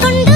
con